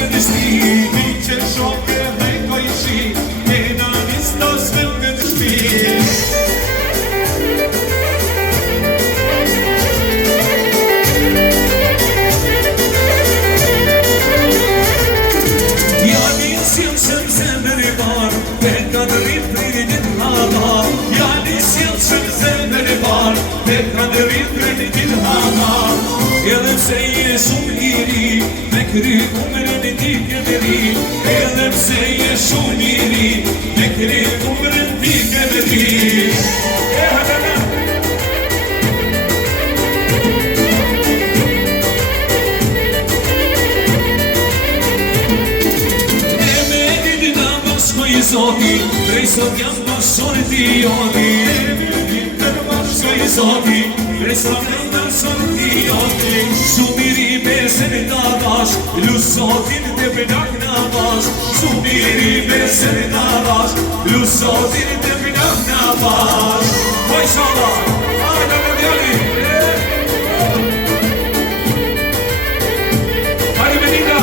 këtë shpi Mi që shoke dhe koj shi E në njës të svel këtë shpi Edhe pse je shumë i ri, me kry umrën e ti keme ri Edhe pse je shumë i ri, me kry umrën ti keme ri E me ditë da bashko i zoti, prej sot jam bashkore ti joni E me ditë da bashko i zoti, prej sot jam bashkore ti joni Shumë i ri me se në ta dash, lusotin të pënak në bash Shumë i ri me se në ta dash, lusotin të pënak në bash Po i shala, ajde në djali Ajde me nika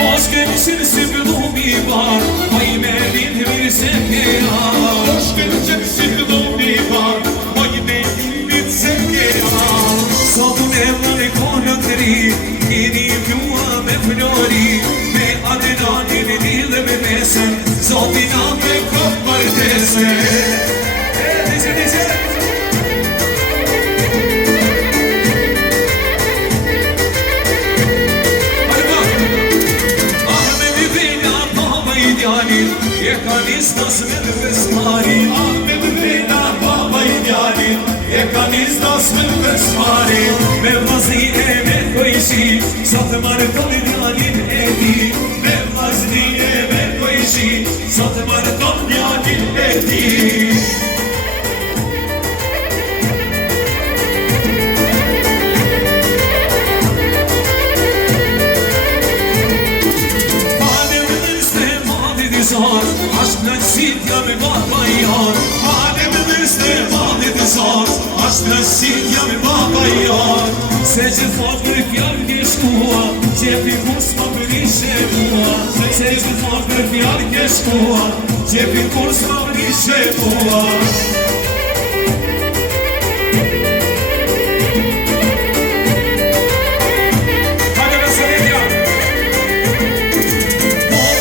Mos kemi sinë si pëllum i bar, po i me din të mirë se kera Mos kemi sinë si pëllum i bar, po i me din të se kera Sotu me vëllë konë të ri, kini pjua me flori Me adenanin e një dhe me mesen, zotina me këpë martese Dice Ah me mi vena baba i djalin, e ka nis nas me në fesmarin Ah me mi vena baba i djalin, e ka nis nas me në fesmarin Me vazni e me kojshi, sa të marë toni djalin e ti Me vazni e me kojshi, sa të marë toni djalin e ti Pane me nështë e madit i zar, ashtë në qitja me baba i ar Pane me nështë e madit i zar, ashtë në qitja me baba i ar Se që thot për fjallë ke shkua, gjepi kur s'ma për ishe mua Se që thot për fjallë ke shkua, gjepi kur s'ma për ishe mua Hajde me së rejtja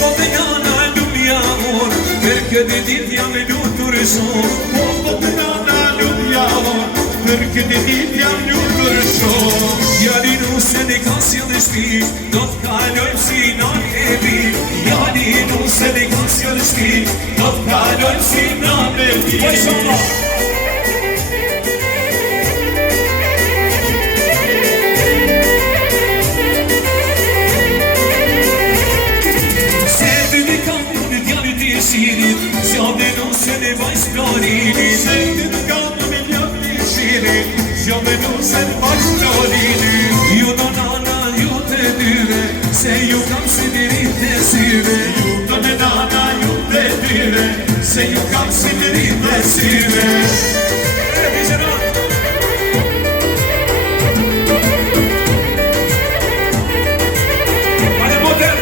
Po të jana lumja or, për këtë dit jam e lutur shumë Po të jana lumja or, për këtë dit jam lutur shumë Jali nuse në kasjë dhe shpi, do t'kallojmë si nan e bi Jali nuse në kasjë dhe shpi, do t'kallojmë si nan e bi Po i shumë Se dy në kam në djallit i shirit, zjade nuse në bajsh planinit Se dy në kam në djallit i shirit, zjade nuse në bajsh planinit Ju do nana, ju të dyre, se ju kam si dirit e syve Ju do në nana, ju të dyre, se ju kam si dirit e syve Hajde moter!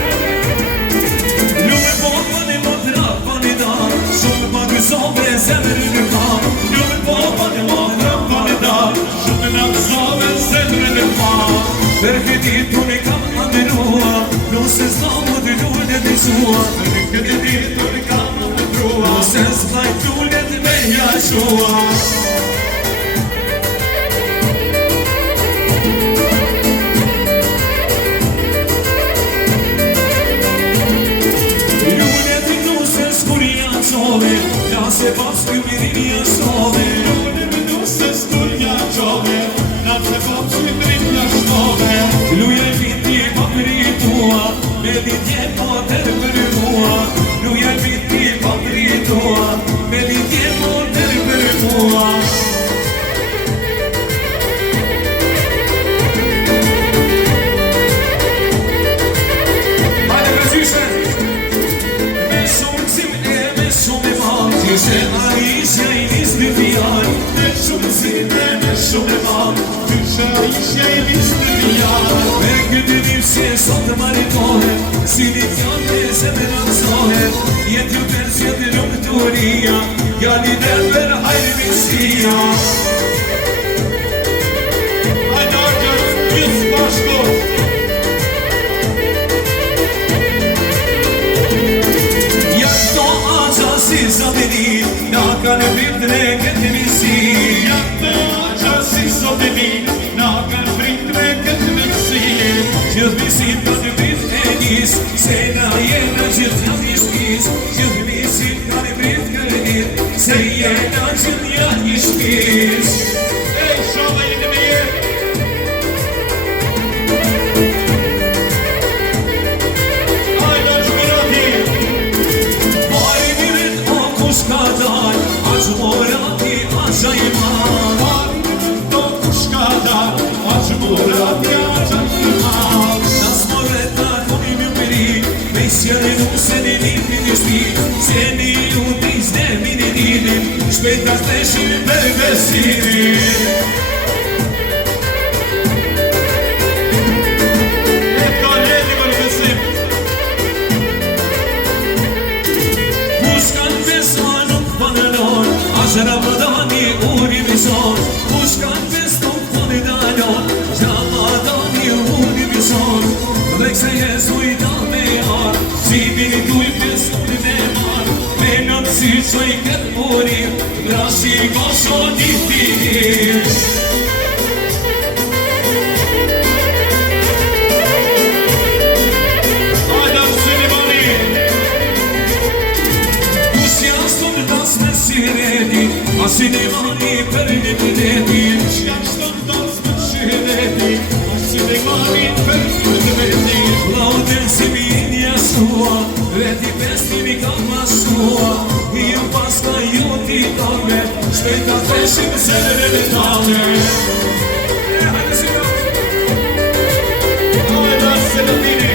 Lume baba në motra pa në dar, shumë pa gëzove zemrë në kam Lume baba në motra pa në dar, shumë në gëzove zemrë në kam Për këtë ditë unë kam amërua, nëse s'ka më të lullet e shua Për këtë ditë unë kam amërua, nëse s'ka të lullet me jashua Lullet i nëse s'kur janë qove, nëse pas të mirin janë shove Lullet i nëse s'kur janë qove, nëse pas të mirin janë shove Luja e viti pa për i tua, me ditje pa tërë për i mua Luja e viti pa për i tua, me ditje pa tërë për i mua Gjithë misim ka një brit e njës, se na jena gjithë janë një shpis. Gjithë misim ka një brit kërnit, se jena gjithë janë një shpis. Ej, shova jeni me jetë. Ajde është mirati. Mari mirit o kush ka dal, aq morati aq i mal. Mari mirit o kush ka dal, aq morati aq i mal. Nas moreta koni më përi, me sjellë nuse në nipin e shpi. Se një lutis ne mini nidin, shpejta shteshin për besimin. Ramadani uri vizor, kush kanë festu koni dalon, Ramadani uri vizor, dhe kse jesu i da me ar, si bini duj pesuri me mar, me në mësi që i këtë murim, rashi gosho ditim. Sinimani për një përreti, janë shtë ndosë më shireti, sinimani për një përreti. Laudën si minja sua, veti pestimi ka masua, i ju paska ju t'i tome, shpejta treshim se në tale. Hajde si në! Hajde se në tini!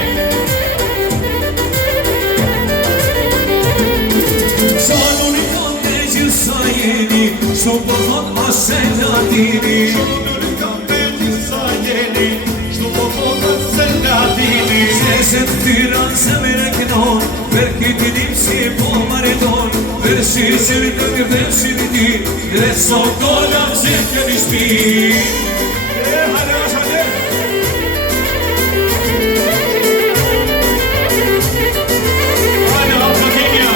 Shumë përhot ashe latini, shumë në rikam me njësa jeni, shumë përhot ashe latini. Se se të tyran se me në kënon, për këtë nim si po mariton, për shirë të kërdem shirë ti, dhe sot dola që këni shpi. Hajde, hajde! Hajde, hapëkinja!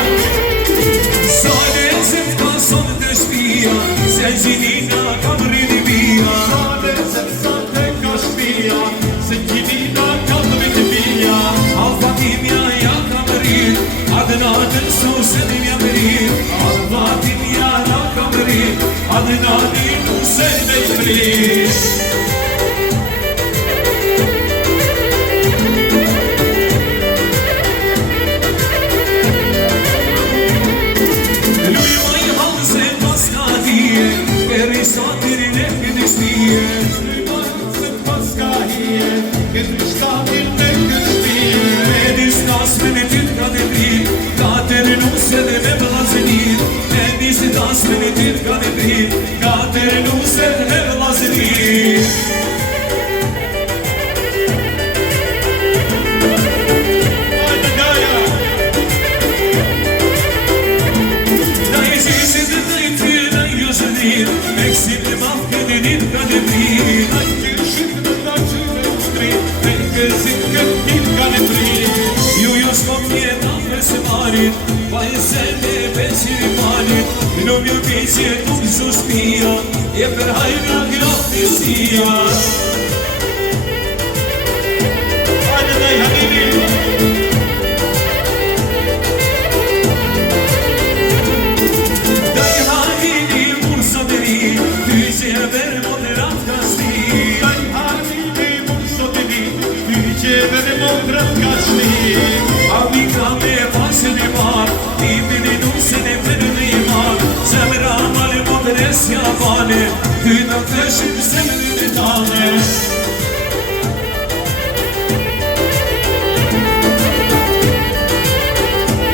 Sade se të pason të shpia, se gjinina kam rridi bia. Sade se sate ka shpia, se gjinina kam rridi bia. Al-Fatimja ja kam rrit, adnatën susenin jam rrit. Al-Fatimja ja kam rrit, adnatën susenin rrit. Sotirin e këtë shtije, se paska hije, këtë shtatin e këtë shtije. me diskas me në tyt ka të prit, ka të renuse dhe me vlazenit. Me diskas me në tyt ka të prit, ka të renuse dhe me vlazenit. Hajde gaja! Da i gjishit dhe da i tyrë da i juzënit, me kësit e mafë këtë dit ka të prit. Da i gjishit dhe da qyve ushtrit, me kësit këtë dit ka të prit. Ju shkop njeta për se marit, pa e se me beqir i malit. Në mjë beqir tuk zë shpia, e për hajna grafisia. Hajde da i hanini! Da i hanini mur soteri, ty që e verë moderat ka shti. Da i hanini mur soteri, ty që e verë moderat ka shti. Amika me pasën e marë, i pidi nusën e përë në i marë. Zemra male moderesja vale, ty në tëshim zemrën e tale.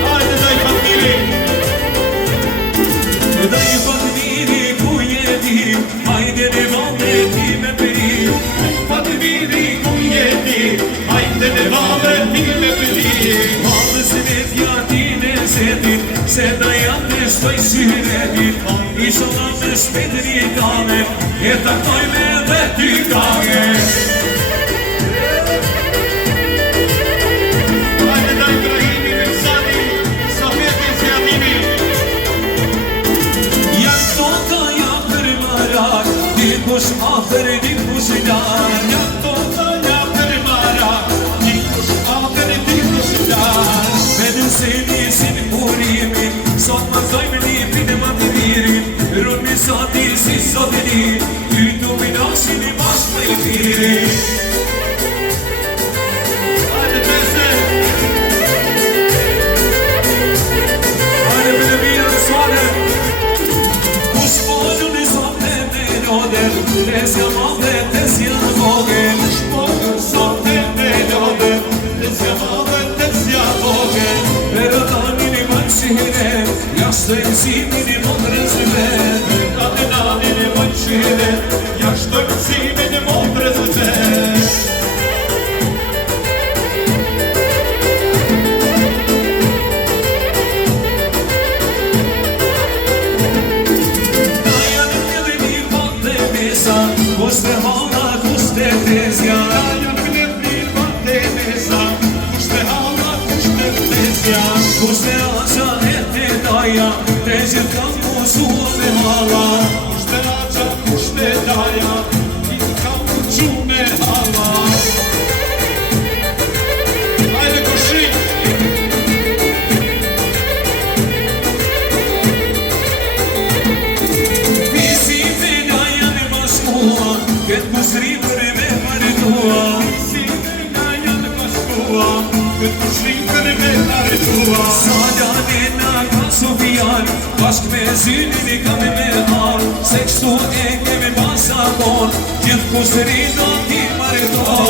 Hajde da i fatmiri! Da i fatmiri ku jeti, hajde në vame ti me përi. Fatmiri ku jeti, hajde në vame ti me përi. Valësën e tja ti në zetin, se da jam në shtoj syretin. I shola me shpetën i kame, e taktoj me dhe ty kame. Hajde da Ibrahimi me Sadi, Safeti se atimi. Jak toka ja për marak, dikush afer, dikush lar. Jak toka ja për marak, Jashtë të mësimin i motrës vetë Atë nanin e mënqire Jashtë të mësimin e motrës vetë Kushte halla, kushte tezja Janë këllet një vate mesa Kushte halla, kushte tezja Kushte aqa e te daja Te gjithë kam kusur me halla Kushte aqa, kushte daja I kam kuqu me halla Hajde kushi Këtë kushri për e me maritua Si nga janë bashkua Këtë kushri për e me maritua Sa janina ka Sofian Bashk me zynin i kam e me har Se kështu e kemi pasakon Gjithë kushri do t'i maritua